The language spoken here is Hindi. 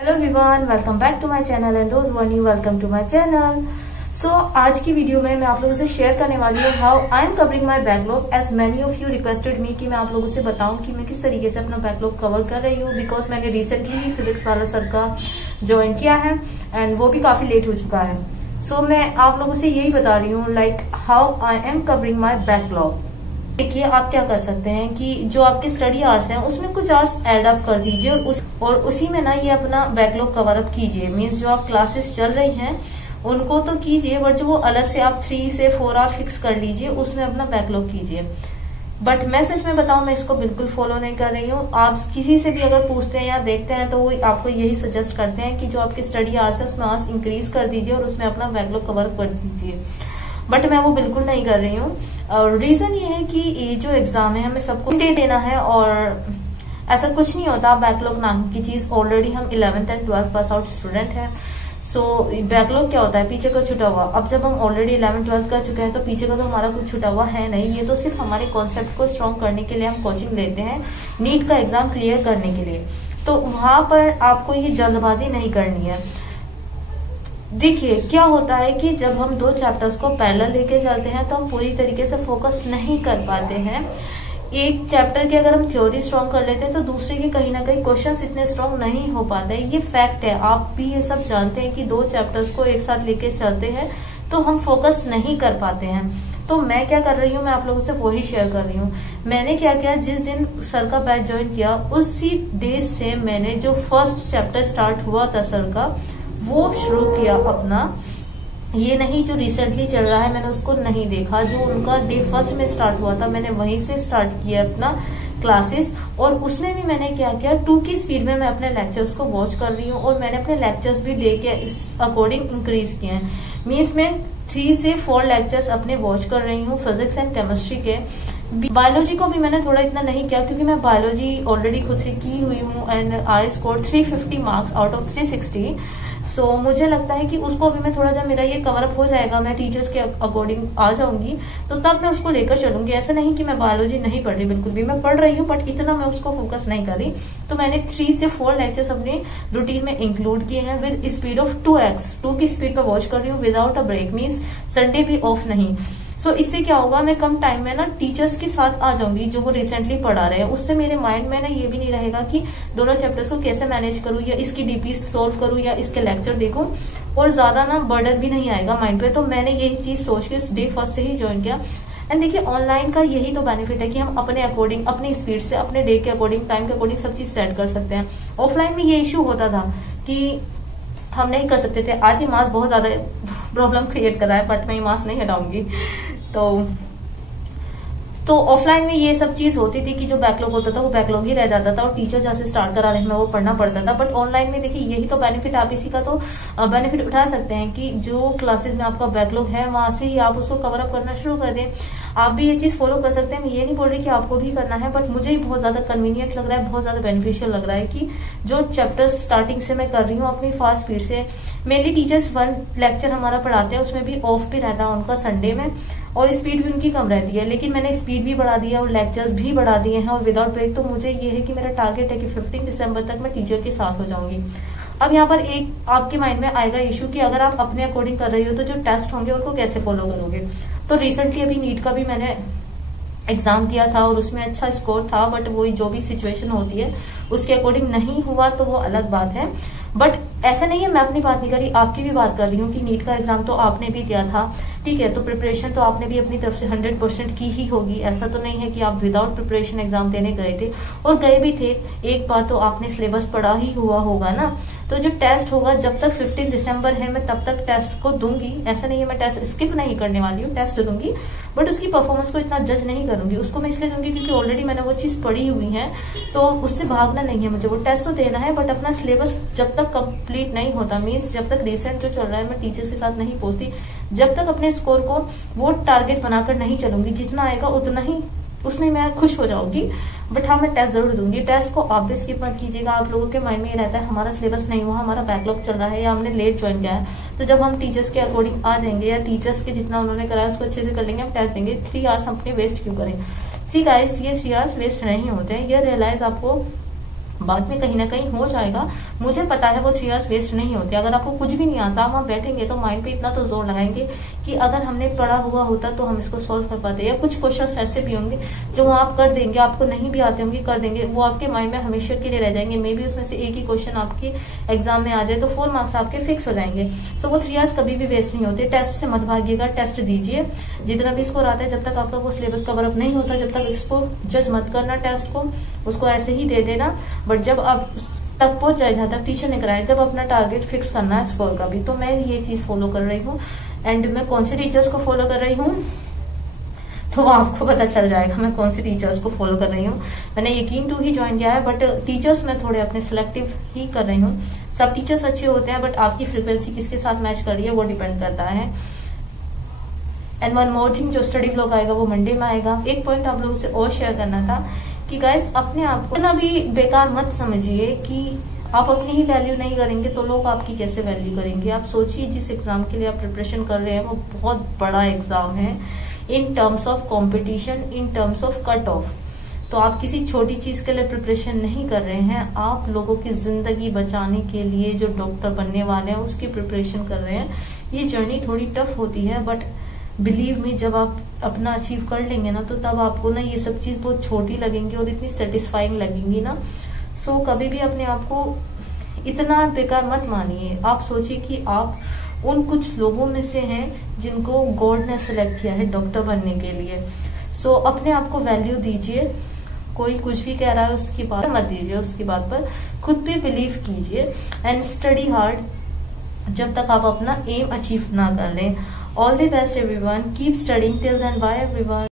Hello everyone, welcome back to my channel and दोस्त one you welcome to my channel. So आज की वीडियो में मैं आप लोगों से शेयर करने वाली हूँ how I am covering my backlog as many of you requested me कि मैं आप लोगों से बताऊं कि मैं किस तरीके से अपना बैकलॉग कवर कर रही हूँ। बिकॉज मैंने रिसेंटली ही फिजिक्स वाला सर का ज्वाइन किया है एंड वो भी काफी लेट हो चुका है। सो मैं आप लोगों से यही बता रही हूँ like how I am covering my backlog. देखिए आप क्या कर सकते हैं कि जो आपके स्टडी आवर्स हैं उसमें कुछ आवर्स एड अप कर दीजिए और उसी में ना ये अपना बैकलॉग कवर अप कीजिए। मींस जो आप क्लासेस चल रही हैं उनको तो कीजिए, बट जो वो अलग से आप 3 से 4 आवर फिक्स कर लीजिए उसमें अपना बैकलॉग कीजिए। बट मैं सच में बताऊं, मैं इसको बिल्कुल फॉलो नहीं कर रही हूँ। आप किसी से भी अगर पूछते हैं या देखते हैं तो वो आपको यही सजेस्ट करते हैं कि जो आपके स्टडी आवर्स है उसमें आवर्स इंक्रीज कर दीजिए और उसमें अपना बैकलॉग कवर कर दीजिए। बट मैं वो बिल्कुल नहीं कर रही हूँ। और रीजन ये है कि ये जो एग्जाम है हमें सबको डे देना है और ऐसा कुछ नहीं होता बैकलॉग नाम की चीज। ऑलरेडी हम 11th and 12th pass out student हैं। सो बैकलॉग क्या होता है? पीछे का छुटा हुआ। अब जब हम ऑलरेडी 11th 12th कर चुके हैं तो पीछे का तो हमारा कुछ छुटा हुआ है नहीं। ये तो सिर्फ हमारे कॉन्सेप्ट को स्ट्रॉन्ग करने के लिए हम कोचिंग लेते हैं नीट का एग्जाम क्लियर करने के लिए। तो वहां पर आपको ये जल्दबाजी नहीं करनी है। देखिए क्या होता है कि जब हम 2 चैप्टर्स को पैरेलल लेके चलते हैं तो हम पूरी तरीके से फोकस नहीं कर पाते हैं। एक चैप्टर की अगर हम थ्योरी स्ट्रॉन्ग कर लेते हैं तो दूसरे के कहीं ना कहीं क्वेश्चंस इतने स्ट्रॉन्ग नहीं हो पाते। ये फैक्ट है, आप भी ये सब जानते हैं कि 2 चैप्टर्स को एक साथ लेके चलते हैं तो हम फोकस नहीं कर पाते हैं। तो मैं क्या कर रही हूँ, मैं आप लोगों से वही शेयर कर रही हूँ। मैंने क्या किया, जिस दिन सर का बैच ज्वाइन किया उसी डे से मैंने जो फर्स्ट चैप्टर स्टार्ट हुआ था सर का वो शुरू किया अपना। ये नहीं जो रिसेंटली चल रहा है मैंने उसको नहीं देखा। जो उनका डे फर्स्ट में स्टार्ट हुआ था मैंने वहीं से स्टार्ट किया अपना क्लासेस। और उसमें भी मैंने क्या किया, 2 की स्पीड में मैं अपने लेक्चर्स को वॉच कर रही हूँ और मैंने अपने लेक्चर्स भी डे के इस अकॉर्डिंग इंक्रीज किए हैं। मीन्स मैं 3 से 4 लेक्चर्स अपने वॉच कर रही हूँ फिजिक्स एंड केमिस्ट्री के। बायोलॉजी को भी मैंने थोड़ा इतना नहीं किया क्योंकि मैं बायोलॉजी ऑलरेडी खुद से की हुई हूँ and I score 350 marks out of 360। सो मुझे लगता है कि उसको भी मैं थोड़ा, जब मेरा ये कवर अप हो जाएगा, मैं टीचर्स के अकॉर्डिंग आ जाऊंगी तो तब मैं उसको लेकर चलूंगी। ऐसा नहीं कि मैं बायोलॉजी नहीं पढ़ रही, बिल्कुल भी मैं पढ़ रही हूँ, बट इतना मैं उसको फोकस नहीं कर रही। तो मैंने 3 से 4 लेक्चर्स अपने रूटीन में इंक्लूड किए हैं विद स्पीड ऑफ 2x। 2 की स्पीड पर वॉच कर रही हूँ without a break. Means Sunday भी ऑफ नहीं। सो इससे क्या होगा, मैं कम टाइम में ना टीचर्स के साथ आ जाऊंगी जो वो रिसेंटली पढ़ा रहे हैं। उससे मेरे माइंड में ना ये भी नहीं रहेगा कि दोनों चैप्टर्स को कैसे मैनेज करूं या इसकी डीपी सोल्व करूं या इसके लेक्चर देखूं, और ज्यादा ना बर्डन भी नहीं आएगा माइंड पे। तो मैंने यही चीज सोच के डे फर्स्ट से ही ज्वाइन किया। एंड देखिए ऑनलाइन का यही तो बेनिफिट है कि हम अपने अकॉर्डिंग, अपनी स्पीड से, अपने डे के अकॉर्डिंग, टाइम के अकॉर्डिंग सब चीज सेट कर सकते हैं। ऑफलाइन में ये इश्यू होता था कि हम नहीं कर सकते थे। आज ये मास बहुत ज्यादा प्रॉब्लम क्रिएट कर रहा है, बट मैं ये मास नहीं हटाऊंगी। तो ऑफलाइन में ये सब चीज होती थी कि जो बैकलॉग होता था वो बैकलॉग ही रह जाता था और टीचर जहाँ से स्टार्ट करा रहे हैं वो पढ़ना पड़ता था। बट ऑनलाइन में देखिए यही तो बेनिफिट, आप इसी का तो बेनिफिट उठा सकते हैं कि जो क्लासेस में आपका बैकलॉग है वहां से ही आप उसको कवर अप करना शुरू कर दें। आप भी ये चीज फॉलो कर सकते हैं। मैं ये नहीं बोल रही कि आपको भी करना है, बट मुझे बहुत ज्यादा कन्वीनियंट लग रहा है, बहुत ज्यादा बेनिफिशियल लग रहा है कि जो चैप्टर्स स्टार्टिंग से मैं कर रही हूँ अपनी फास्ट स्पीड से। मेनली टीचर्स 1 लेक्चर हमारा पढ़ाते हैं, उसमें भी ऑफ भी रहता है उनका संडे में, और स्पीड भी उनकी कम रहती है। लेकिन मैंने स्पीड भी बढ़ा दिया और लेक्चर्स भी बढ़ा दिए हैं और विदाउट ब्रेक। तो मुझे ये है कि मेरा टारगेट है कि 15 दिसंबर तक मैं टीचर के साथ हो जाऊंगी। अब यहाँ पर एक आपके माइंड में आएगा इशू कि अगर आप अपने अकॉर्डिंग कर रही हो तो जो टेस्ट होंगे उनको कैसे फॉलो करोगे। तो रिसेंटली अभी नीट का भी मैंने एग्जाम दिया था और उसमें अच्छा स्कोर था, बट वही जो भी सिचुएशन होती है उसके अकॉर्डिंग नहीं हुआ तो वो अलग बात है। बट ऐसा नहीं है, मैं अपनी बात नहीं कर रही, आपकी भी बात कर रही हूँ कि नीट का एग्जाम तो आपने भी दिया था, ठीक है। तो प्रिपरेशन तो आपने भी अपनी तरफ से 100% की ही होगी। ऐसा तो नहीं है कि आप विदाउट प्रिपरेशन एग्जाम देने गए थे, और गए भी थे एक बार तो आपने सिलेबस पढ़ा ही हुआ होगा ना। तो जो टेस्ट होगा, जब तक 15 दिसंबर है मैं तब तक टेस्ट को दूंगी। ऐसा नहीं है मैं टेस्ट स्किप नहीं करने वाली हूँ, टेस्ट दूंगी, बट उसकी परफॉर्मेंस को इतना जज नहीं करूंगी। उसको मैं इसलिए दूंगी क्योंकि ऑलरेडी मैंने वो चीज पढ़ी हुई है, तो उससे भागना नहीं है मुझे। वो टेस्ट तो देना है, बट अपना सिलेबस जब तक कंप्लीट नहीं होता, मीन्स जब तक रिसेंट जो चल रहा है मैं टीचर्स के साथ नहीं पहुंचती, जब तक अपने स्कोर को वो टारगेट बनाकर नहीं चलूंगी, जितना आएगा उतना ही उसमें मैं खुश हो जाऊंगी। बट हाँ, मैं टेस्ट जरूर दूंगी। टेस्ट को आप भी स्किप मत कीजिएगा। आप लोगों के माइंड में ये रहता है हमारा सिलेबस नहीं हुआ, हमारा बैकलॉग चल रहा है या हमने लेट ज्वाइन किया है, तो जब हम टीचर्स के अकॉर्डिंग आ जाएंगे या टीचर्स के जितना उन्होंने कराया उसको अच्छे से कर लेंगे, हम टेस्ट देंगे। 3 आवर्स अपने वेस्ट क्यों करें? सी गाइस, ये 3 आवर्स वेस्ट नहीं होते हैं। ये रियलाइज आपको बाद में कहीं ना कहीं हो जाएगा। मुझे पता है वो 3 इयर्स वेस्ट नहीं होते। अगर आपको कुछ भी नहीं आता, आप वहाँ बैठेंगे तो माइंड पे इतना तो जोर लगाएंगे कि अगर हमने पढ़ा हुआ होता तो हम इसको सोल्व कर पाते। या कुछ क्वेश्चंस ऐसे भी होंगे जो आप कर देंगे, आपको नहीं भी आते होंगे, कर देंगे, वो आपके माइंड में हमेशा के लिए रह जाएंगे। मे बी उसमें से एक ही क्वेश्चन आपके एग्जाम में आ जाए तो 4 मार्क्स आपके फिक्स हो जाएंगे। सो वो 3 इयर्स कभी भी वेस्ट नहीं होते। टेस्ट से मत भागिएगा, टेस्ट दीजिए जितना भी स्कोर आता है। जब तक आपका वो सिलेबस कवर अप नहीं होता, जब तक इसको जज मत करना टेस्ट को, उसको ऐसे ही दे देना। बट जब आप तक पहुंच जाए जहां तक टीचर ने कराया, जब अपना टारगेट फिक्स करना है स्कोर का भी, तो मैं ये चीज फॉलो कर रही हूँ। एंड मैं कौन से टीचर्स को फॉलो कर रही हूँ तो आपको पता चल जाएगा मैं कौन से टीचर्स को फॉलो कर रही हूँ। मैंने यकीन टू ही ज्वाइन किया है, बट टीचर्स मैं थोड़े अपने सिलेक्टिव ही कर रही हूँ। सब टीचर्स अच्छे होते हैं, बट आपकी फ्रिक्वेंसी किसके साथ मैच कर रही है वो डिपेंड करता है। एंड वन मोर थिंग, जो स्टडी व्लॉग आएगा वो मंडे में आएगा। एक पॉइंट आप लोगों से और शेयर करना था कि गाइस, अपने आप को ना भी बेकार मत समझिए कि आप अपनी ही वैल्यू नहीं करेंगे तो लोग आपकी कैसे वैल्यू करेंगे। आप सोचिए जिस एग्जाम के लिए आप प्रिपरेशन कर रहे हैं वो बहुत बड़ा एग्जाम है in terms of competition, in terms of cut off. तो आप किसी छोटी चीज के लिए प्रिपरेशन नहीं कर रहे हैं, आप लोगों की जिंदगी बचाने के लिए जो डॉक्टर बनने वाले हैं उसकी प्रिपरेशन कर रहे हैं। ये जर्नी थोड़ी टफ होती है, बट बिलीव मी, जब आप अपना अचीव कर लेंगे ना तो तब आपको ना ये सब चीज बहुत छोटी लगेंगी और इतनी सेटिस्फाइंग लगेंगी ना। सो कभी भी अपने आप को इतना बेकार मत मानिए। आप सोचिए कि आप उन कुछ लोगों में से हैं जिनको गॉड ने सिलेक्ट किया है डॉक्टर बनने के लिए। सो अपने आप को वैल्यू दीजिए। कोई कुछ भी कह रहा है उसकी बात मत दीजिए, उसकी बात पर खुद पे बिलीव कीजिए एंड स्टडी हार्ड जब तक आप अपना एम अचीव ना कर लें। All the best everyone, keep studying till then, bye everyone.